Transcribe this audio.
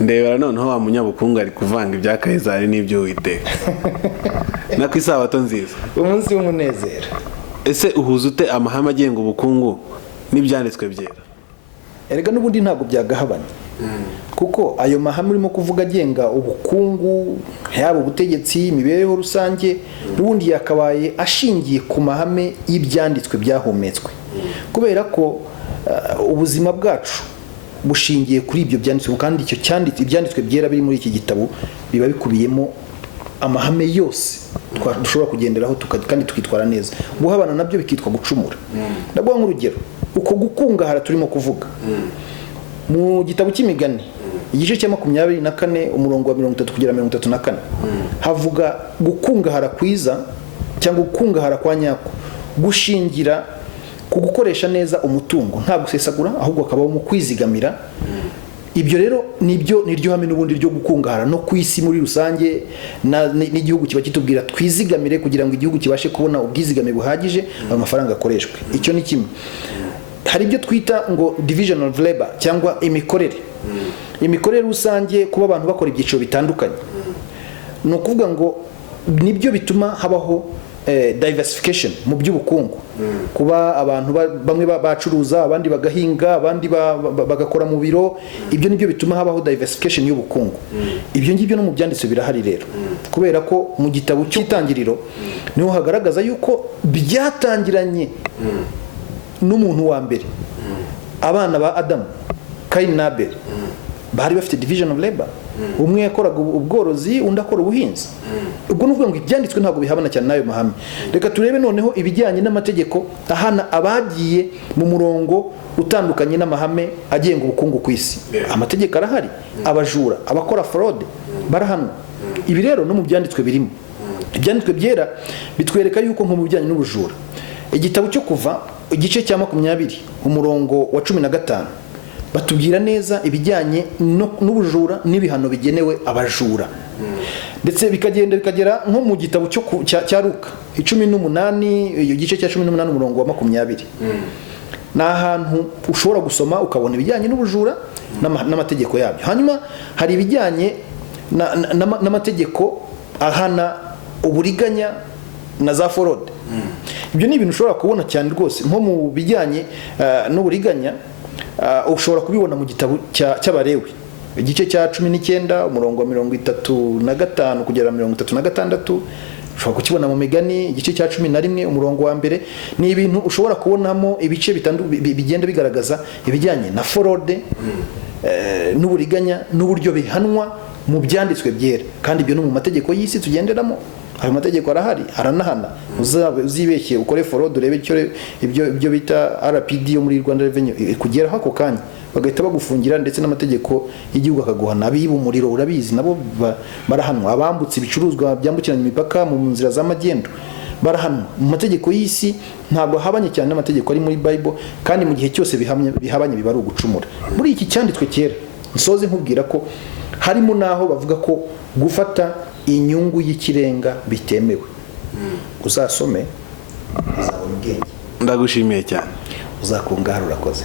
ndebera noneho wa munyabukungu ari kuvanga ibya Kayizari n'iby'Uwiteka na ku isabato nziza, umunsi w'umunezero. ese uhuza ute amahame agenga ubukungu n'ibyanditswe byera? Erega n'ubundi ntabwo byagahabanye, kuko ayo mahame urimo kuvuga agenga ubukungu, yaba ubutegetsi, imibereho rusange, n'ubundi yakabaye ashingiye ku mahame y'ibyanditswe byahumetswe, kubera ko ubuzima bwacu bushingiye kuri ibyo byanditswe, kandi icyo cyanditswe, ibyanditswe byera biri muri iki gitabo biba bikubiyemo amahame yose dushobora kugenderaho kandi tukitwara neza. Guhabana nabyo bikitwa gucumura. Ndaguha nk'urugero, uko gukungahara turimo kuvuga mu gitabo cy'imigani igice cya 24 umurongo wa 30 kugera 34 havuga gukungahara kwiza cyangwa gukungahara kwa nyako gushingira ku gukoresha neza umutungo nta gusesagura, ahubwo akabaho mu kwizigamira. Ibyo rero niryo hame n'ubundi ryo gukungahara no ku isi muri rusange, n'igihugu kiba kitubwira twizigamire kugira ngo igihugu kibashe kubona ubwizigame buhagije, amafaranga akoreshwe. Icyo ni kimwe. Hari ibyo twita ngo division of labor cyangwa imikorere rusange, kuba abantu bakora ibyiciro bitandukanye. No kuvuga ngo nibyo bituma habaho diversification mu by'ubukungu, kuba abantu bamwe bacuruza, abandi bagahinga, abandi bagakora mu biro. Ibyo nibyo bituma habaho diversification y'ubukungu. Ibyo ngibyo no mu byanditse birahari rero, kubera ko mu gitabo cy'itangiriro niho hagaragaza yuko byatangiranye n'umuntu wa mbere, abana ba Adamu, Kain na Abel, bari bafite division of labor. Umwe yakoraga ubworozi, undi akora ubuhinzi. Ubwo nuvuga ngo ibyanditswe ntabwo bihabana cyane nayo mahame. Reka turebe noneho ibijyanye n'amategeko ahana abagiye mu murongo utandukanye n'amahame agenga ubukungu ku isi. Amategeko arahari, abajura, abakora fraud barahanwa. Ibi rero no mu byanditswe birimo. Ibyanditswe byera bitwereka yuko nko mu bijyanye n'ubujura, igitabo cyo Kuva igice cya 20 umurongo wa 15 batubwira neza ibijyanye n'ubujura n'ibihano bigenewe abajura. Ndetse bikagera nko mu gitabo cya Luka 18 igice cya 18 umurongo wa 20. Ni ahantu ushobora gusoma ukabona ibijyanye n'ubujura n'amategeko yabyo. Hanyuma hari ibijyanye n'amategeko ahana uburiganya na za forode. Ibyo ni ibintu ushobora kubona cyane rwose nko mu bijyanye n'uburiganya. Ushobora kubibona mu gitabo cy'Abalewi igice cya 19 umurongo wa 35 kugera 36. Ushobora kukibona mu Migani igice cya 11 umurongo wa mbere. Ni ibintu ushobora kubonamo ibice bigenda bigaragaza ibijyanye na forode n'uburiganya n'uburyo bihanwa mu byanditswe byera, kandi ibyo no mu mategeko y'isi tugenderamo. Ayo mategeko arahari, aranahana. Uzibeshye ukore forode urebe ibyo bita RPD yo muri Rwanda Revenue kugeraho ako kanya bagahita bagufungira, ndetse n'amategeko y'igihugu akaguhana. Abiba umuriro urabizi nabo barahanwa, abambutse ibicuruzwa byambukiranya imipaka mu nzira z'amagendo barahanwa. Mu mategeko y'isi ntabwo habanye cyane n'amategeko ari muri Bible, kandi mu gihe cyose bihabanye biba ari ugucumura. Muri iki cyanditswe cyera nsoze nkubwira ko harimo naho bavuga ko gufata inyungu y'ikirenga bitemewe. Uzasome uzabona ubwenge. Ndagushimiye cyane. Uzakungahara, urakoze.